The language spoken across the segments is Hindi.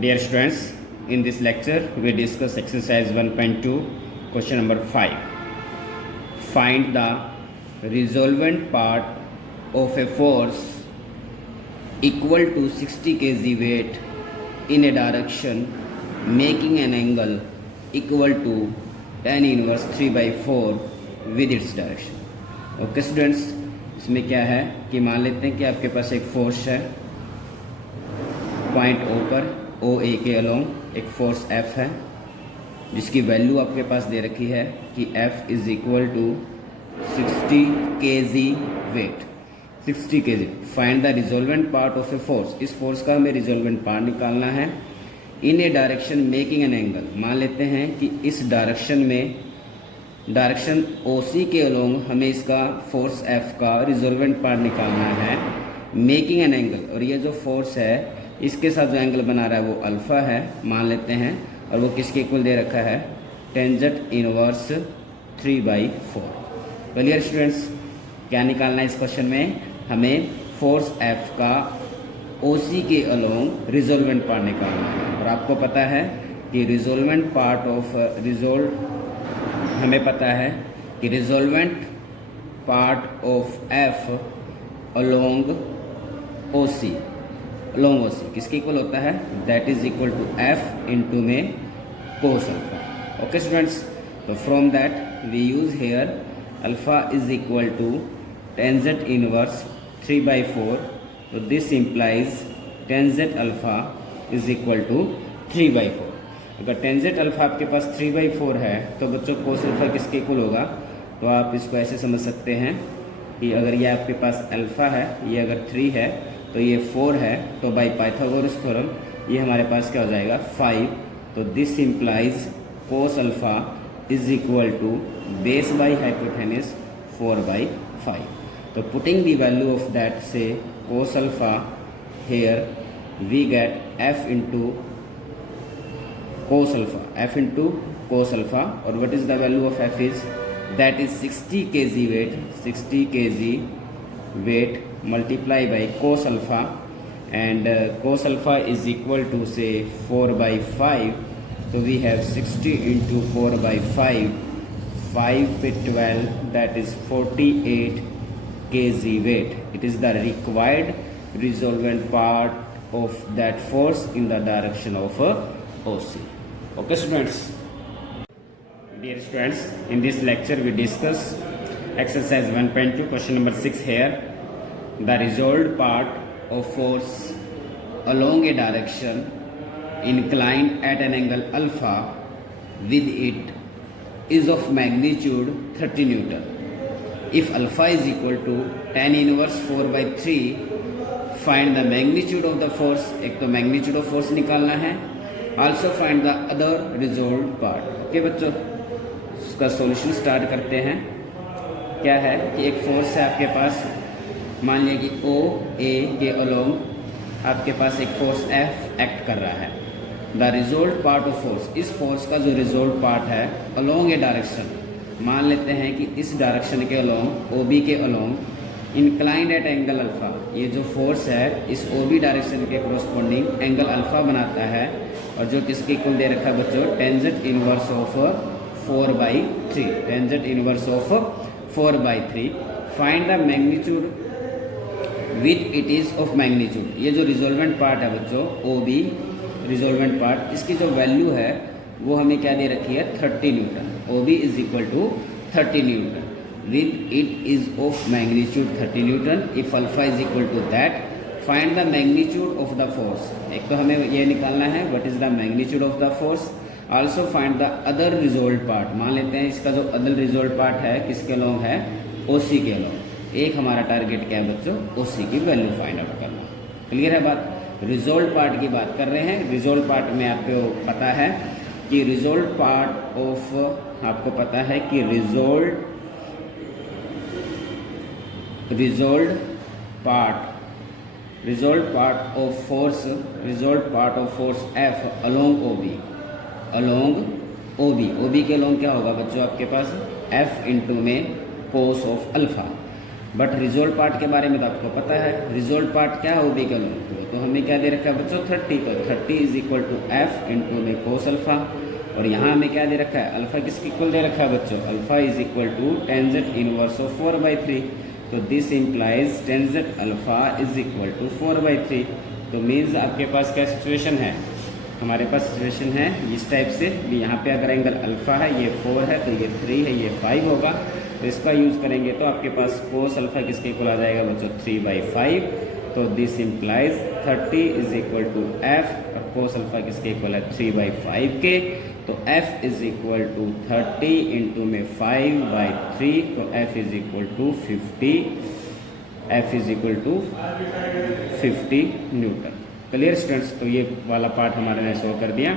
Dear students, in this lecture we discuss exercise 1.2 question number 5. Find the resultant part of a force equal to 60 kg weight in a direction making an angle equal to tan inverse 3/4 with its direction. Okay students, इसमें क्या है कि मान लेते हैं कि आपके पास एक फोर्स है पॉइंट ओ पर, ओ ए के अलोंग एक फोर्स एफ है जिसकी वैल्यू आपके पास दे रखी है कि F is equal to 60 kg weight, 60 kg. Find the resolvent part of a force. इस फोर्स का हमें रिजोल्वेंट पार्ट निकालना है in a direction making an angle. मान लेते हैं कि इस डायरेक्शन में, डायरेक्शन ओ सी के अलोंग हमें इसका फोर्स एफ का रिजोल्वेंट पार्ट निकालना है मेकिंग एन एंगल. और ये जो फोर्स है इसके साथ जो एंगल बना रहा है वो अल्फ़ा है मान लेते हैं, और वो किसके इक्वल दे रखा है टेंजेंट इनवर्स 3/4. क्लियर स्टूडेंट्स, क्या निकालना है इस क्वेश्चन में? हमें फोर्स एफ का ओ सी के अलोंग रिजोल्वेंट पार्ट निकालना है. और आपको पता है कि रिजोल्वेंट पार्ट ऑफ हमें पता है कि resolvent part of F along O C, along O C किसके इक्वल होता है? That is equal to F into में कोस अल्फा. ओके स्टूडेंट्स, तो from that we use here alpha is equal to tangent inverse 3/4. तो this implies tangent alpha is equal to 3/4. अगर टेंजेंट अल्फा आपके पास 3/4 है तो बच्चों कोस अल्फा किसके इक्वल होगा? तो आप इसको ऐसे समझ सकते हैं कि अगर ये आपके पास अल्फा है, ये अगर 3 है तो ये 4 है, तो बाय पाइथागोरस थ्योरम ये हमारे पास क्या हो जाएगा 5. तो this implies cos alpha is equal to base by hypotenuse 4/5. तो putting the value of that से cos alpha here we get F into cos alpha, f into cos alpha. और what is the value of f is? That is 60 kg weight, 60 kg weight multiply by cos alpha, and cos alpha is equal to say 4/5. So we have 60 into 4/5, 5 by 12, that is 48 kg weight. It is the required resolvent part of that force in the direction of OC. Okay students, dear students, in this lecture we discuss exercise 1.2 question number 6 here. The resolved part of force along a direction inclined at an angle alpha with it is of magnitude 30 Newton. If alpha is equal to tan inverse 4/3, find the magnitude of the force. एक तो magnitude of force निकालना है, also find the other resolve part. Okay बच्चों, उसका सॉल्यूशन स्टार्ट करते हैं. क्या है कि एक फोर्स है आपके पास, मान लिया कि ओ ए के अलोंग आपके पास एक फोर्स एफ एक्ट कर रहा है. The resolve part of force, इस फोर्स का जो रिजोल्व पार्ट है अलोंग ए डायरेक्शन, मान लेते हैं कि इस डायरेक्शन के अलोंग ओ बी के along inclined at angle alpha. ये जो फोर्स है इस ओ बी डायरेक्शन के कोरस्पॉन्डिंग एंगल अल्फा बनाता है, और जो किसके इक्वल दे रखा है बच्चों tangent inverse of 4/3, tangent inverse of 4/3. Find the magnitude with it is of magnitude. ये जो रिजोल्वेंट पार्ट है बच्चों ओ बी रिजोल्वेंट पार्ट, इसकी जो वैल्यू है वो हमें क्या दे रखी है 30 newton. O B is equal to 30 newton with it is of magnitude 30 Newton. If alpha is equal to that, find the magnitude of the force. एक तो हमें ये निकालना है what is the magnitude of the force. Also find the other resolved part. मान लेते हैं इसका जो other resolved part है किसके अलोंग है OC के अलोंग. एक हमारा टारगेट क्या है बच्चों OC की वैल्यू फाइंड आउट करना. क्लियर है बात? रिजोल्व पार्ट की बात कर रहे हैं. रिजोल्व पार्ट में आपको पता है कि रिजोल्व पार्ट ऑफ, आपको पता है कि resolved part of force F along OB के along क्या होगा बच्चों आपके पास F इंटू में cos of alpha. But resolve part के बारे में तो आपको पता है, रिजोल्व पार्ट क्या है ओबी का लॉन्ग, तो हमें क्या दे रखा है बच्चों 30, तो 30 is equal to F into में कोस अल्फा, और यहाँ हमें क्या दे रखा है अल्फा किसके इक्वल दे रखा है बच्चों, alpha is equal to tangent inverse of 4/3, तो this implies tangent alpha is equal to 4/3। तो मीन्स आपके पास क्या सिचुएशन है, हमारे पास सिचुएशन है इस टाइप से भी, यहाँ पे अगर एंगल अल्फा है ये 4 है तो ये 3 है ये 5 होगा, तो इसका यूज़ करेंगे तो आपके पास कोस अल्फा किसके इक्वल आ जाएगा बच्चों 3/5, तो this implies 30 is equal to F, और कोस अल्फा किसके इक्वल है 3/5 के, तो f is equal to 30 into में 5/3, तो f is equal to 50, f is equal to 50 newton. Clear students, तो ये वाला पार्ट हमारे ने शो कर दिया।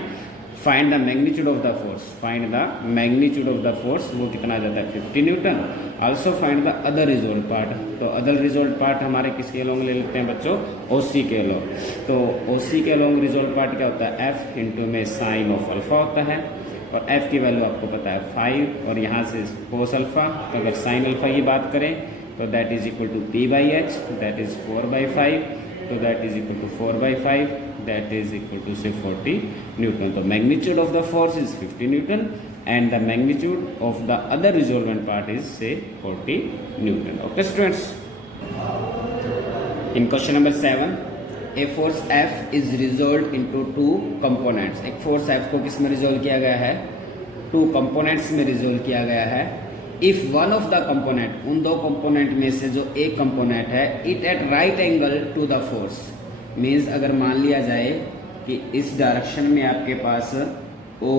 Find the magnitude of the force, find the magnitude of the force, वो कितना आ जाता है 50 newton. Also find the other resolve part, तो अदर रिजोल्व पार्ट हमारे किसके अलोंग ले लेते हैं बच्चों, ओसी के अलोंग, तो ओसी के अलोंग रिजोल्व पार्ट क्या होता है एफ इंटू में साइन ऑफ अल्फा होता है, और एफ की वैल्यू आपको पता है 5, और यहाँ से कोस अल्फा, तो अगर साइन अल्फा की बात करें तो that is equal to p/h, that is 4/5, तो that is equal to 4/5, that is equal to से 40 न्यूटन। तो magnitude of the force is 50 newton and the magnitude of the other resolvent part is से 40 newton. Okay students, in question number 7 a force F is resolve into 2 components, एक फोर्स F को किस में रिजोल्व किया गया है, 2 कंपोनेंट्स में रिजोल्व किया गया है। If one of the component, उन 2 कंपोनेंट में से जो एक कंपोनेंट है it at right angle to the force, means अगर मान लिया जाए कि इस डायरेक्शन में आपके पास ओ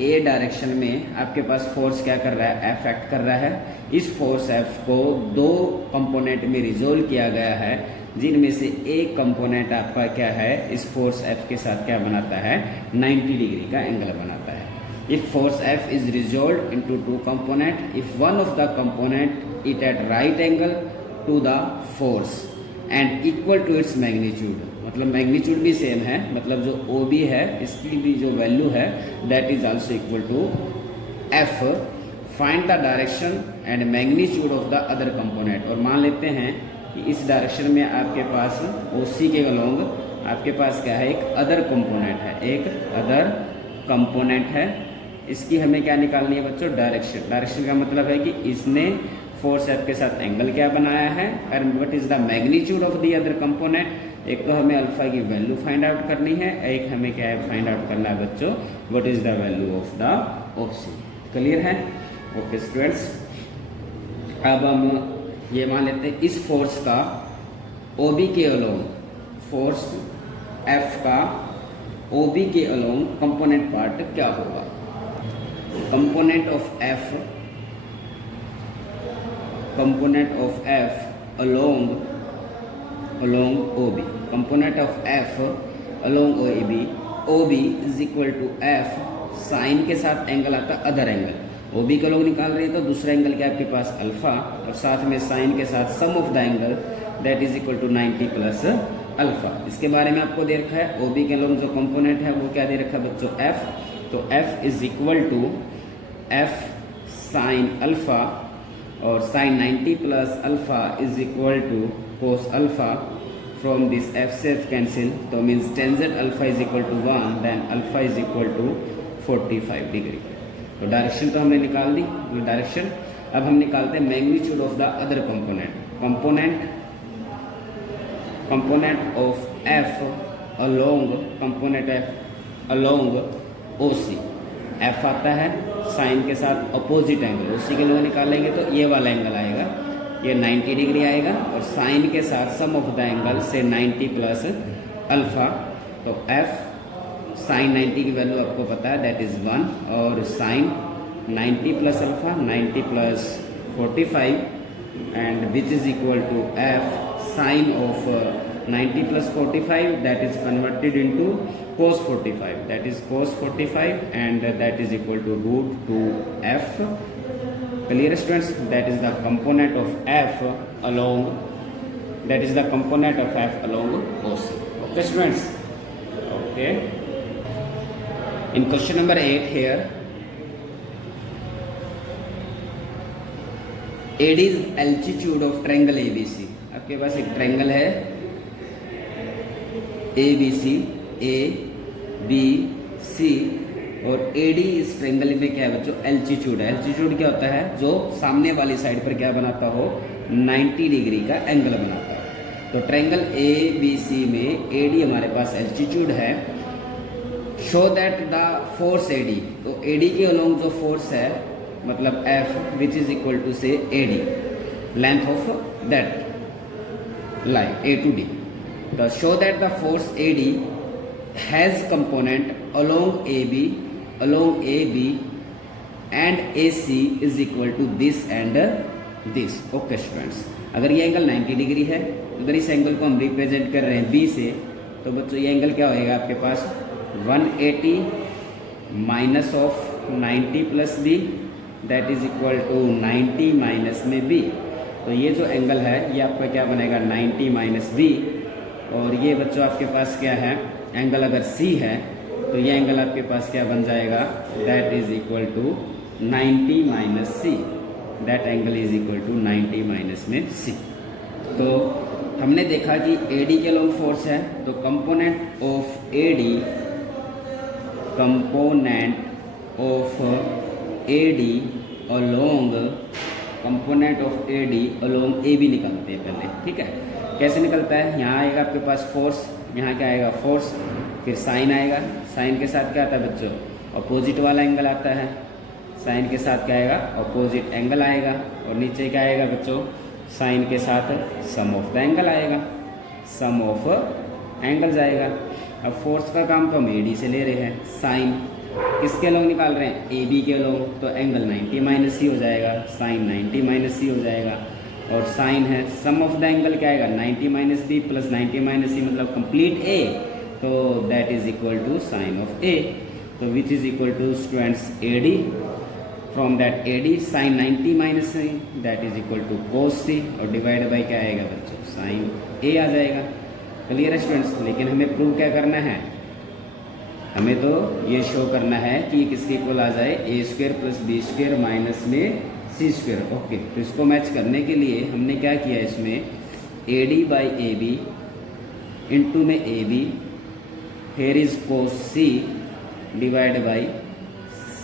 ए डायरेक्शन में आपके पास फोर्स क्या कर रहा है F एक्ट कर रहा है, इस फोर्स F को 2 कंपोनेंट में रिजोल्व किया गया है, जिनमें से एक कंपोनेंट आपका क्या है इस फोर्स F के साथ क्या बनाता है 90 डिग्री का एंगल बनाता है। If force F is resolved into 2 component, if one of the component it at right angle to the force and equal to its magnitude, मतलब मैग्नीट्यूड भी सेम है, मतलब जो OB है इसकी भी जो वैल्यू है that is also equal to F, find the direction and magnitude of the other component, और मान लेते हैं कि इस डायरेक्शन में आपके पास OC के अलोंग आपके पास क्या है एक अदर कंपोनेंट है, एक अदर कंपोनेंट है, इसकी हमें क्या निकालनी है बच्चों डायरेक्शन। डायरेक्शन का मतलब है कि इसने फोर्स F के साथ एंगल क्या बनाया है, and what is the magnitude of the other component. एक तो हमें अल्फा की वैल्यू फाइंड आउट करनी है, एक हमें क्या है फाइंड आउट करना है बच्चों what is the value of the OC। Clear है? ओके स्टूडेंट्स, अब हम ये मान लेते हैं इस फोर्स का OB के अलोंग, फोर्स F का OB के अलोंग कंपोनेंट पार्ट क्या होगा। Component of F, component of F along OB, component of F along OB is equal to F, sine के साथ एंगल आता है अदर एंगल, OB का लोग निकाल रहे हैं तो दूसरा एंगल क्या आपके पास अल्फा, और साथ में साइन के साथ sum of the angle that is equal to 90 plus alpha. इसके बारे में आपको दे रखा है OB के लोग जो कंपोनेंट है वो क्या दे रखा है बच्चों F, तो F is equal to F sine alpha, और sine 90 plus alpha is equal to cos alpha, from this F से F कैंसिल, तो means tangent alpha is equal to 1, then alpha is equal to 45 degree. तो डायरेक्शन तो हमने निकाल दी डायरेक्शन, अब हम निकालते हैं magnitude of the other component, component of F along OC। F आता है साइन के साथ अपोजिट एंगल, OC के लिए निकालेंगे तो ये वाला एंगल आएगा, ये 90 डिग्री आएगा, और साइन के साथ सम ऑफ द एंगल से 90 प्लस अल्फा, तो F साइन 90 की वैल्यू आपको पता है दैट इज 1, और sine 90 plus alpha 90 plus 45, and which is equal to F sine of 90 plus 45 that is converted into cos 45, that is cos 45, and that is equal to root 2f. Clear students? That is the component of F along, that is the component of F along OC. Okay students? Okay. In question number 8 here, AD is altitude of triangle ABC। आपके पास एक ट्रायंगल है ABC, ABC और AD इस ट्रायंगल में क्या है बच्चों, एल्टीट्यूड है। एल्टीट्यूड क्या होता है, जो सामने वाली साइड पर क्या बनाता हो, 90 डिग्री का एंगल बनाता है। तो ट्रायंगल ABC में AD हमारे पास एल्टीट्यूड है। Show that the force AD, तो AD के अलोंग जो फोर्स है मतलब F which is equal to से AD, length of that line A to D। तो show that the force AD has component along AB and AC is equal to this and this. Okay students, अगर ये एंगल 90 डिग्री है, अगर इस एंगल को हम रिप्रेजेंट कर रहे हैं B से, तो बच्चों ये एंगल क्या होएगा आपके पास 180 माइनस ऑफ 90 प्लस B, that is equal to 90 minus में B। तो ये जो एंगल है ये आपका क्या बनेगा 90 माइनस B। और ये बच्चों आपके पास क्या है, एंगल अगर C है तो ये एंगल आपके पास क्या बन जाएगा, that is equal to 90 minus C। That angle is equal to 90 minus में C। तो हमने देखा कि AD के अलोंग फोर्स है, तो component of AD along AB निकालते हैं पहले, ठीक है। कैसे निकलता है, यहाँ आएगा आपके पास फोर्स, यहाँ क्या आएगा फोर्स, फिर साइन आएगा, साइन के साथ क्या आता है बच्चों, अपोजिट वाला एंगल आता है, साइन के साथ क्या आएगा, अपोजिट एंगल आएगा, और नीचे क्या आएगा बच्चों, साइन के साथ सम ऑफ द एंगल आएगा, सम ऑफ एंगल्स आएगा। अब फोर्स का काम तो हम AD से ले रहे हैं, साइन किसके अलोंग निकाल रहे हैं, AB के अलोंग, तो एंगल 90 माइनस C हो जाएगा, साइन 90 माइनस C हो जाएगा। और साइन है, सम ऑफ द एंगल क्या आएगा 90 minus B plus 90 minus C मतलब कंप्लीट A, तो that is equal to sine of A। तो which is equal to students AD, from that AD sine 90 minus C that is equal to cos C, और डिवाइड बाई क्या आएगा बच्चों, साइन A आ जाएगा। क्लियर है स्टूडेंट्स, लेकिन हमें प्रूव क्या करना है, हमें तो ये शो करना है कि ये किसके इक्वल आ जाए, A² प्लस B² माइनस में C²। ओके, तो इसको मैच करने के लिए हमने क्या किया, इसमें AD बाई AB इंटू में AB, hair is cos C divide by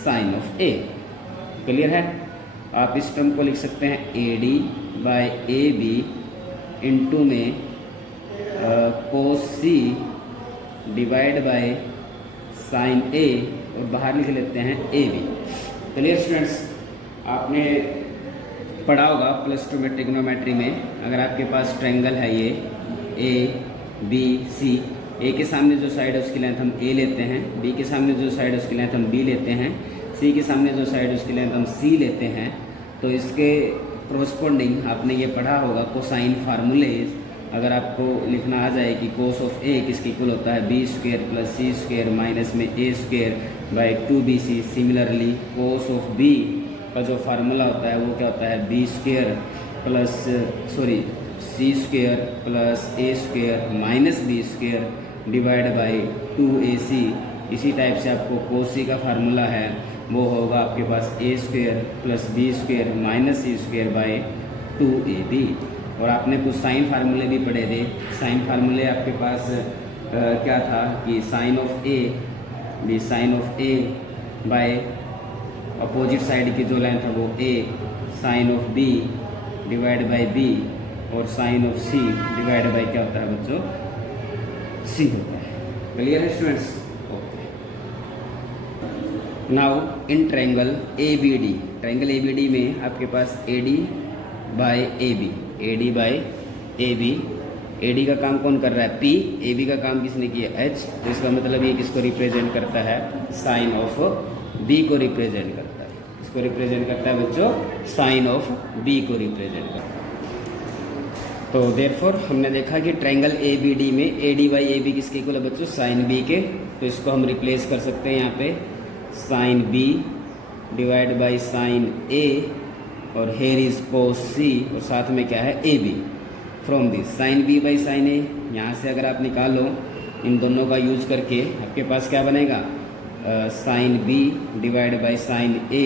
sign of A। Clear है, आप इस टर्म को लिख सकते हैं AD बाई AB इंटू में कोस C divide by sine A, और बाहर लिख लेते हैं AB। क्लियर स्टूडेंट्स, आपने पढ़ा होगा प्लस 2 में ट्रिग्नोमेट्री में, अगर आपके पास ट्रायंगल है ये ABC, A के सामने जो साइड है उसकी लेंथ हम A लेते हैं, B के सामने जो साइड है उसकी लेंथ हम B लेते हैं, C के सामने जो साइड है उसकी लेंथ हम C लेते हैं। तो इसके कोरस्पोंडिंग आपने ये पढ़ा होगा कोसाइन फार्मूलेज। अगर आपको लिखना आ जाए कि कोस ऑफ A किसके इक्वल होता है B² प्लस C² माइनस में A² by 2BC। Similarly cos of B का जो फार्मूला होता है वो क्या होता है B² plus C² plus A² minus B² divide by 2AC। इसी टाइप से आपको कोस C का फार्मूला है वो होगा आपके पास A² plus B² minus C² by 2AB। और आपने कुछ साइन फार्मूले भी पढ़े थे। साइन फार्मूले आपके पास क्या था कि साइन ऑफ A भी sine of A by opposite side की जो लाइन था वो A, sine of B divide by B, और sine of C divide by क्या होता है बच्चों, C होता है। क्लियर है students? Okay, now in triangle ABD, triangle ABD में आपके पास AD by AB, AD by AB, AD का काम कौन कर रहा है P, AB का काम किसने किया H। तो इसका मतलब ये किसको रिप्रेजेंट करता है, साइन ऑफ B को रिप्रेजेंट करता है। इसको रिप्रेजेंट करता है बच्चों, साइन ऑफ B को रिप्रेजेंट करता है। तो देयरफॉर हमने देखा कि ट्रायंगल ABD में AD बाई AB किसके इक्वल है बच्चों, साइन B के। तो इसको हम रिप्लेस कर सकते हैं यहाँ पे sine B divide by sine A, और हेयर इज कोस C, और साथ में क्या है AB। From this sine B by sine A, यहाँ से अगर आप निकालो इन दोनों का यूज करके आपके पास क्या बनेगा, sine B divide by sine A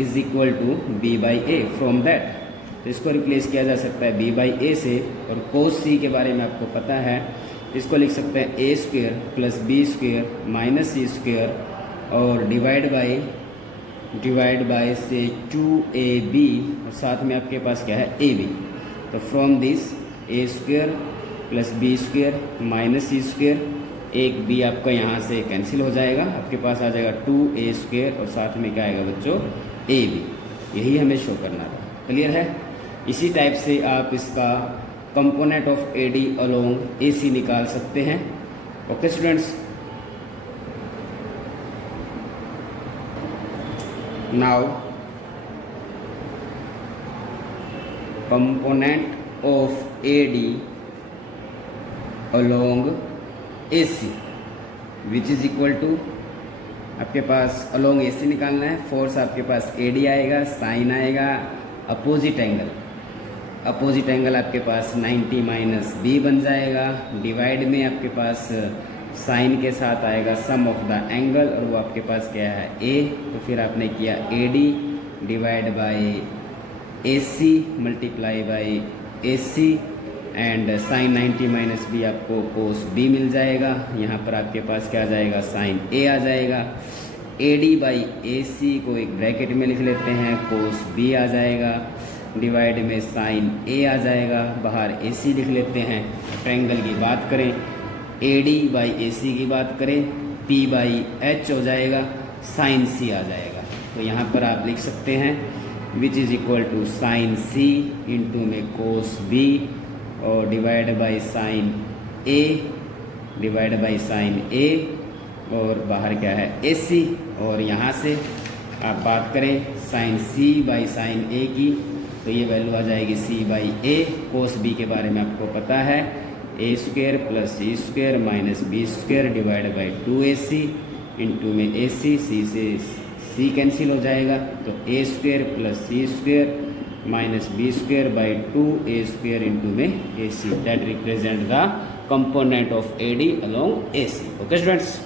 is equal to B by A। From that तो इसको रिप्लेस किया जा सकता है b बाई ए से, और कोस c के बारे में आपको पता है, इसको लिख सकते हैं A square plus B square minus C square और डिवाइड बाय से 2ab और साथ में आपके पास क्या है ab। तो from this A square plus B square minus C square, एक b आपका यहाँ से कैंसिल हो जाएगा, आपके पास आ जाएगा 2a स्क्वेयर और साथ में क्या आएगा बच्चों ab। यही हमें शो करना था। क्लियर है? इसी टाइप से आप इसका component of AD along AC निकाल सकते हैं। Okay students, now component of AD along AC which is equal to, आपके पास अलोंग AC निकालना है, फोर्स आपके पास AD आएगा, साइन आएगा, अपोजिट एंगल आपके पास 90 माइनस b बन जाएगा, डिवाइड में आपके पास साइन के साथ आएगा सम ऑफ द एंगल और वो आपके पास क्या है a। तो फिर आपने किया AD divide by AC multiply by AC and sine 90 minus b आपको कोस b मिल जाएगा। यहाँ पर आपके पास क्या आ जाएगा साइन a आ जाएगा। AD बाई AC को एक ब्रैकेट में लिख लेते हैं, कोस b आ जाएगा, डिवाइड में साइन a आ जाएगा, बाहर AC लिख लेते हैं। ट्रायंगल की बात करें, AD बाई AC की बात करें, P बाई H हो जाएगा, साइन C आ जाएगा। तो यहाँ पर आप लिख सकते हैं which is equal to sine C into में कोस B और डिवाइड बाई साइन A और बाहर क्या है AC। और यहाँ से आप बात करें sine C by sine A की, तो ये वैल्यू आ जाएगी C by A। Cos B के बारे में आपको पता है, a square plus C square minus B square divide by 2AC into में AC, C से C कैंसिल हो जाएगा, तो a square plus C square minus B square by 2a square into में AC। That represent the component of AD along AC। Okay students.